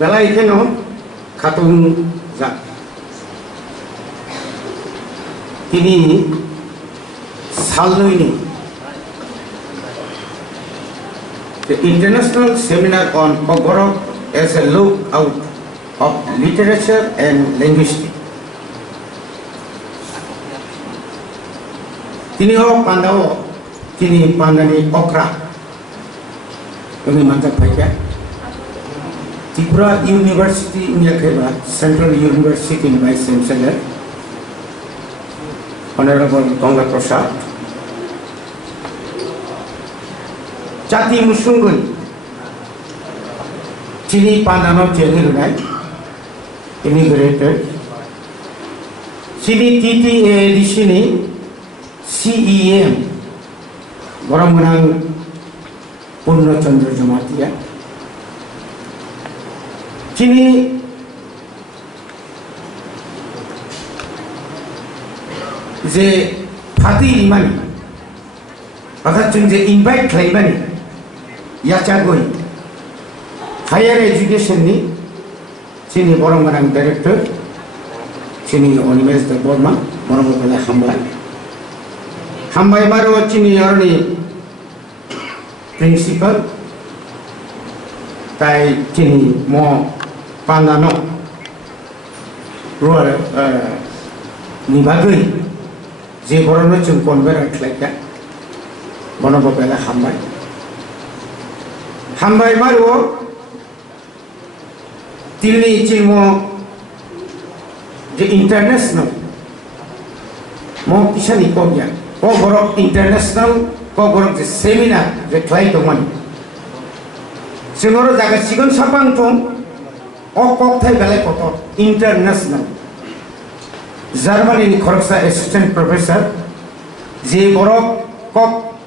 বেলা এখানে খাতুন যা তিনি সালনইনি the international seminar on Pogorok as a lookout of literature and linguistics. Tini Pandao, Tini Pandani Okra, kami mantap baca. Tripura University in Yakeba, Central University Vice Chancellor, Honorable Tonga Prasad. Jati Musungun, Chini Pandano Chenilunai, immigrated. Chini TTA Dishini, CEM, Goramunang Purna Chandra Jamatia. Chini যে Fati ইমানি অর্থাৎ যে invite খাইবানি ইয়াচাগই higher education নি চিনি বরংগানাং director চিনি অনিমেশ দেব বর্মা বরংগলা হামবাই মারো চিনি অরনি principal তাই চিনি ম পান্দানো রুয়াল নিবাগই যে বরণ जों কনভেরার খাইকা বনববেলা হামবাই মারো তিলনি চিমো যে ইন্টারন্যাশনাল ম কিসানি কবিয়া ক বরক ইন্টারন্যাশনাল ক বরক যে সেমিনার যে ক্লাই দমান जोंरो जागा सिगन सापां थं अ कक्थाय बेलाय कत इन्टारनेशनल জার্মানির খরকসা অ্যাসিস্ট্যান্ট প্রফেসর যে বরক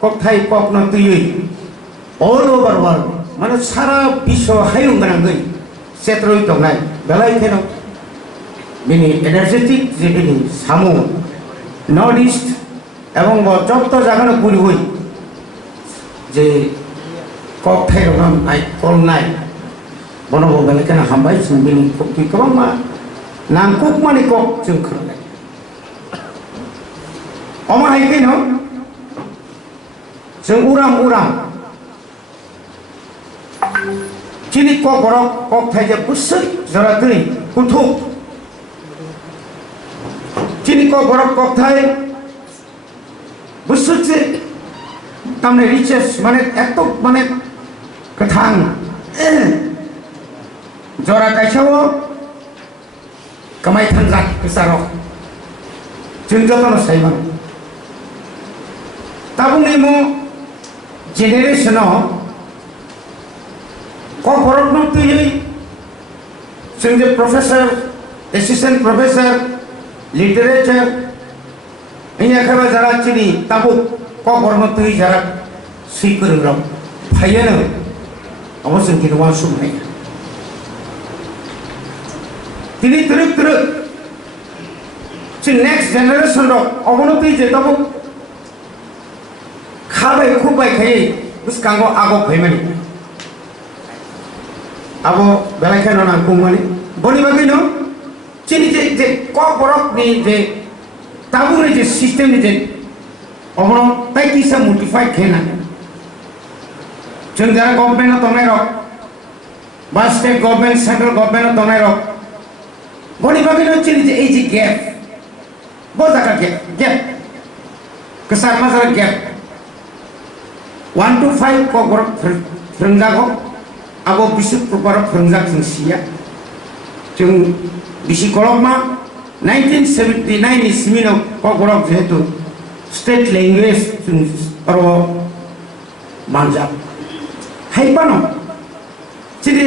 কক্থাই ককন তুই অল ওভার ওয়ার্ল্ড মানে সারা বিশ্ব হাইং গানাঙ্গই সেত্রই দংনাই বেলাই কেন বিনি এনার্জেটিক যে বিনি সামু নর্থ ইস্ট এবং যত জায়গানো পুরি হই যে কক্থাই রকম আই কল নাই বনব বেলাই কেন হামবাই जों বিনি কক্তি गोबां मा नांकुक माने कक जों खोनाय अमा हायखै न जों उराम चिनि कक बरक कक थाइजे बुसै जरा दै कुथु चिनि कक बरक कक थाइ बुसैसे तामने रिचेस माने एत माने कथां जरा काइसाव कमाई थांजाक बिसारो जों जतन साइमान ताबुनि मो जेनेरेशनाव क बरक तुयै जों जे प्रोफेसर एसिस्टेंट प्रोफेसर लिटरेचर इया खबा जरा चिनि ताबु क बरक तुयै जरा सिकर रम फायनो अवश्य किनवा सुनाय তিনি তুরুক যে নেক্সট জেনারেশন অবনতি যে তব খাবাই খুবাই খাই বুসকাঙ্গ আগো খাইমানি আবো বেলাইখান না কুমানি বনি বাকি ন চিনি যে যে ক বরক নি যে তাবুনি যে সিস্টেম নি যে অবন তাই কিসা মোটিফাইড খেনা जों যারা গভর্নমেন্ট তনাই রক বা স্টেট গভর্নমেন্ট সেন্ট্রাল গভর্নমেন্ট তনাই রক बनी बाकी न चिनी जे एजी गैप बहुत जाका गैप केसार मा जरा गैप 1 to 5 को बर फ्रंजागो आबो बिसु प्रपार फ्रंजाग जों सिया जों बिसि कलमा 1979 नि सिमिनो को गरक जेहेतु स्टेट लैंग्वेज जों अरो मानजा हाइपानो चिनि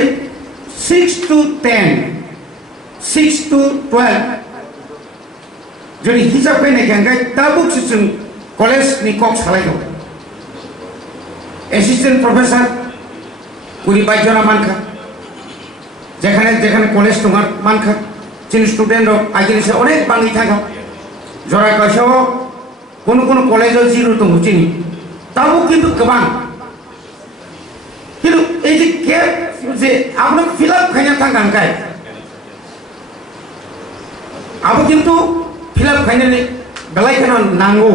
6 to 10 6 to 12 যদি হিসাব করে নাকি গাই তাবুক সিস্টেম কলেজ নি কক সালাই দাও অ্যাসিস্ট্যান্ট প্রফেসর 22 জন মানখা যেখানে কলেজ তোমার মানখা চিন স্টুডেন্ট আগে অনেক বাঙি থাকা জরা কাইসাও কোন কলেজ জিরো তো চিনি তাবুক কিন্তু গোबां কিন্তু এই যে গ্যাপ যে আপনার ফিল আপ খাইনা থাকান কায় আবো কিন্তু ফিল আপ খাইনাनै বেলাय কেন नांगौ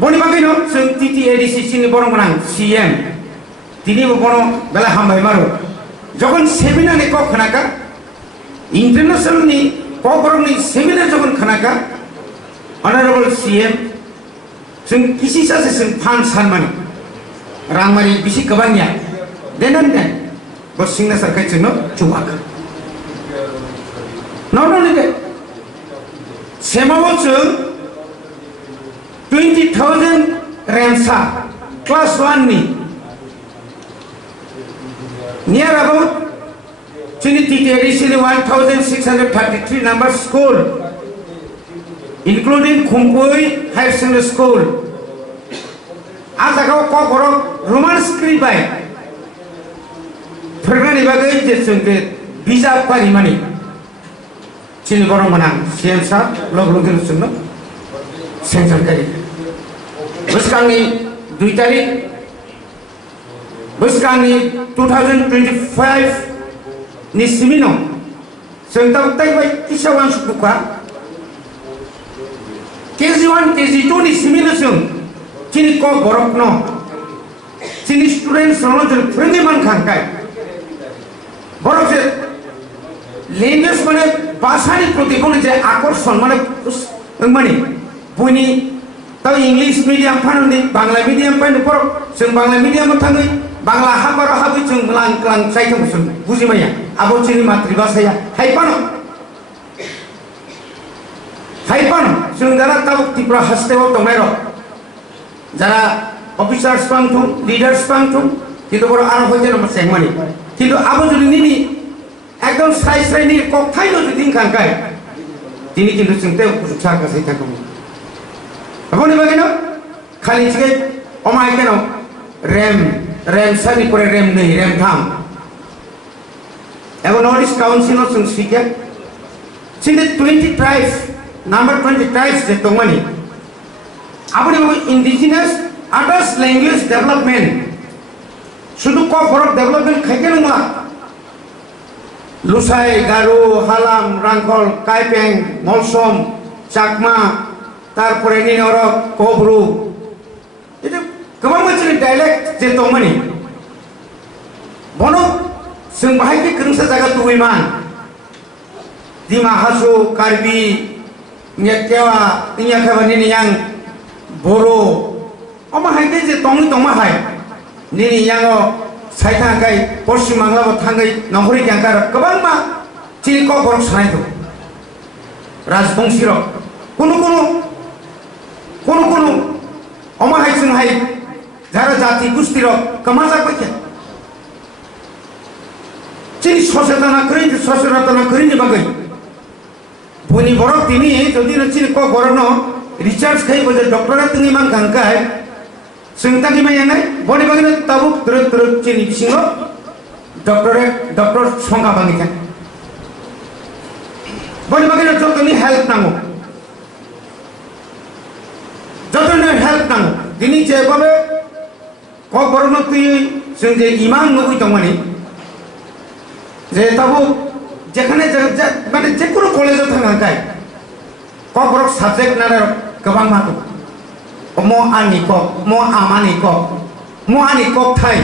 বনি বাকিনো जों TTADC सिनि বড় गोनां CM তিনিও বড় বেলা হামবাই মারো যখন সেমিনারে ক খানাকা ইন্টারন্যাশনালনি ক বড়নি সেমিনার যখন খানাকা অনারেবল CM जों किसी सासे जों फान सानमानि रांमारि बिसि गोबांनिया देनान देन बस सिग्नेचार खाय जोंनो जौगाखो not only that सेमाव जों 20,000 रेमसा क्लास 1 नि near about जोंनि TTADC 1,633 number school including Khumpuy Higher Secondary School. Azakau kok orang Roman script by. Pernah dibagai jadi bisa apa di mana? Cini orang menang, siapa log semua sensor kali. Bus kami 2 tarik, bus kami 2025 ni semino. Sentau tay baik kisahwan sukuka. KG1, KG2 ni simulation chini ko borok no chini students rono jel friendly man khangkai borok je language mane bhasha ni proti bone je akorshon mane buni tau English medium phanundi Bangla medium phainu borok जों Bangla medium thangai Bangla habaro habi जों lang klang sai thangsun bujimaya abo chini matribhasaya haipano Haipan, sundara tahu tipra hastewa tomero, jara officers pangtung, leaders pangtung, itu baru arah hoja nomor sengmani. Itu abu jadi ini, ekdom sai ni kok thai lo jadi kangkai. Ini kita cinta usah kasih tahu. Apa ni bagaimana? Kali ini omai keno rem sani kore rem nih rem tham. Ego Nordic Council of Speaker, sini 20 tribes. Number 20 tribes je tongmani apni indigenous others language development শুধু ক বড় development খাইকে নংলা লুসাই গারো হালাম রাংকল কাইপেং মলসম চাকমা তারপরে নিনরক কবরু এটা গোबां मोनसे dialect जे तongmani বনো जों बाहायके गोरोंसा जागा दुइमान दिमा हासु Karbi nyekewa nyakawa nini yang boro oma haide je tongi tongma hai nini yang o saitha kai Paschim Bangla bo thangai nahori kyangkar gobang ma chini ko borok sanai do rajbongshi rok kono oma hai chung hai jara jati gusti rok kamaja koike chini sosetana kori ni bagai Buni borok ini jadi nanti kok borok no research kai boje doktorat tingi mang kangkai sengta ki mang yangai boni bagina tabuk terus cini bisingo doktor songa bangikan boni bagina joto ni help nango dini je babe kok borok no tui sengje imam ngui tongmani je tabuk যেখানে মানে যে কোনো কলেজে থাকায় cock বড় subject না গোबां মাতো মো আনি কক মো আমানি কক মো আনি কক থাই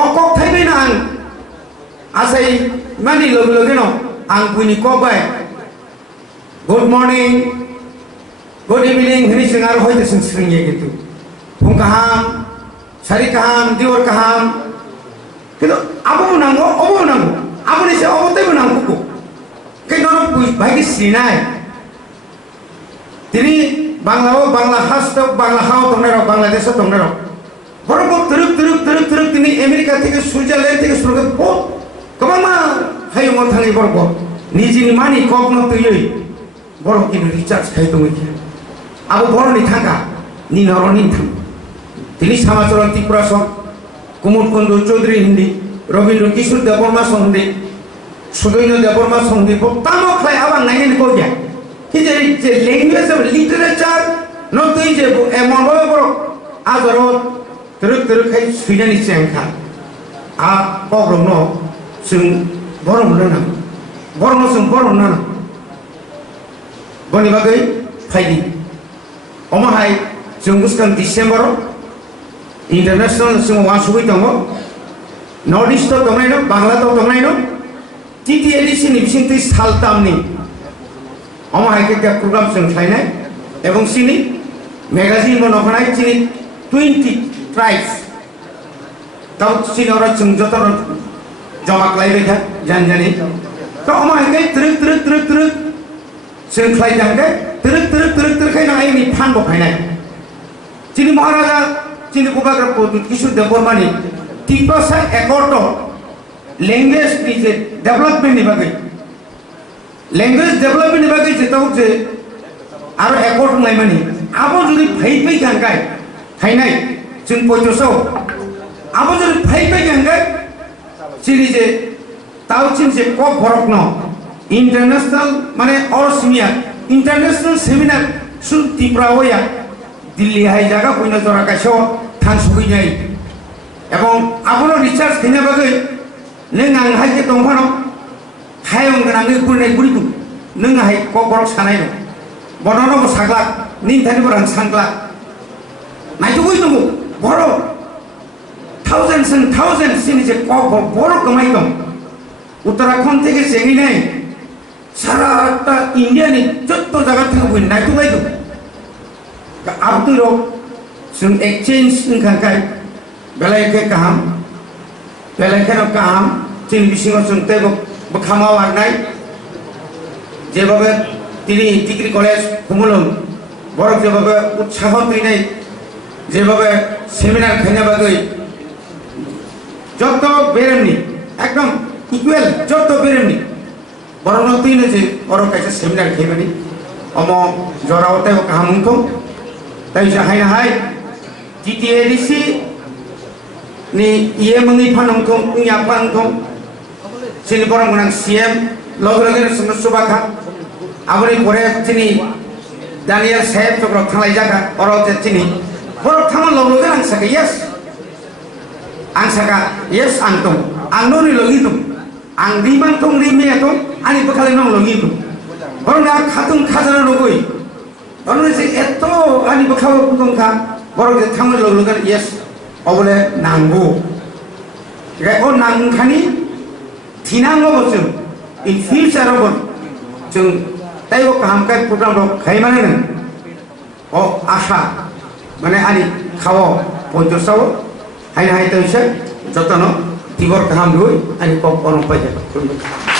অ কক থাইবে না আং আসাই মানি লগে ন আং বুনি কক বাই গুড মর্নিং গুড ইভিনিং হনি जों आरो হয়তো जों सोलोंयो কিন্তু फुं गाहाम सारि गाहाम दिवर गाहाम কিন্তু আবো নাंगौ अबो नांगौ Apa ni saya awak tahu nak buku? Kena orang bagi sinai. Jadi Bangla khas tu Bangla hau tongero Bangladesh tongero. Orang kau teruk ini Amerika tiga Switzerland tiga surga pot. Kemana? Hai orang thangi orang kau. Ni jini mani kau nak tu yui. Orang kini recharge hai tu mungkin. Abu orang ni thangka. Ni orang ni thang. Jadi sama orang Tripura song. Kumur Kundu Chaudhary Hindi. Robindra Kishore Devarma Songde, Sudoino Devarma Songde, but Tamo Clay Avan Nayan Koya. His language of literature, not to a monobo, Azaro, Turuk, Sweden is Shanka. आ कग्रम न जों बरम होनो बरम जों बरम ना बनि बागै फाइदि अमाहाय जों बुस्थुन December international जों वासुबै दङ नर्थ ईस्ट दंनाय न बांला दंनाय न टीटीएडीसी नि बिसिंथि सालतामनि अमाहाय के प्रोग्राम जों खायनाय एवं सिनि मैगजीन बनखानाय सिनि 20 ट्राइब्स ताव सिनि और जों जतर जमा खालायबाय था जानजानि तो अमाहाय के ट्रक जों खालायजांदे ट्रक खायना आइनि फान बखायनाय सिनि महाराजा सिनि कुबाग्र किशोर देवबर्मानि तिप्पसा एकर्ड लैंग्वेज नि जे डेवलपमेंट नि बागै लैंग्वेज डेवलपमेंट नि बागै जेताव जे आरो एकर्ड नाय मानि आबो जुदि फै गांगाय थायनाय जों पयतसौ आबो जुदि फै गांगाय सिनि जे तावचिन जे को फरक न इंटरनेशनल माने और सिमिया इंटरनेशनल सेमिनार सुन तिप्रा होया दिल्ली हाय जागा कइना जरा गासो थान सुगैनाय एवं आबो रिचार्ज खैना बागै नों आं हाय के दंफानो हायं गोनाङै गुरनाय गुरिखौ नों हाय को गरक सानाय न बननो साग्ला निंथानि बरां सांग्ला नायथुगै दङ बर थाउजेंड्स एंड थाउजेंड्स सिनि जे को बर कमाइ दं उत्तराखंड থেকে जेंगिनाय सारा इंडिया नि जत्तो जागा थेगै नायथुगै दं आबदुरो जों एक्सचेंज नखाय बेलायखे गाहाम बेलायखेनो गाहाम जों बिसिङाव जों तेबो बखामाव आरनाय जेबाबे दिनै डिग्री कलेज खुमुलुं बरक जेबाबे उत्साह दैनाय जेबाबे सेमिनार खायना बागै जत्तो बेरेमनि एकदम इक्वल जत्तो बेरेमनि बरनो दैनो जे बरक कायसे सेमिनार खायबानि अमो जरावते गाहामखौ ताई जाहायना हाय टीटीएडीसी नि ये मंगै फानंखौ उया फानंखौ सिनि बरं गोनां सीएम लगे सुबाखा आबोनि परे तिनि दानियल साहेब चक्र थांलाय जागा अरते तिनि बर थांनो लगे आं साका यस आं साका यस आं दं आं ननि लगी दं आं रिमान दं रिमे दं आनि बखाले नं लगी दं बरं खातुं खाजाना लगै बरं जे एतो आनि बखाव दंखा बरं जे थांनो लगे यस अबले नांगौ रे ओ नांखानि थिनांगौ जों इन फ्यूचर अब जों ताइबो कामकाय प्रोग्राम रो खायमाने ओ आशा माने आनि खाव पयतसाव हाय हाय तैसे जतन तिबर काम दुई आनि को परम पाइजे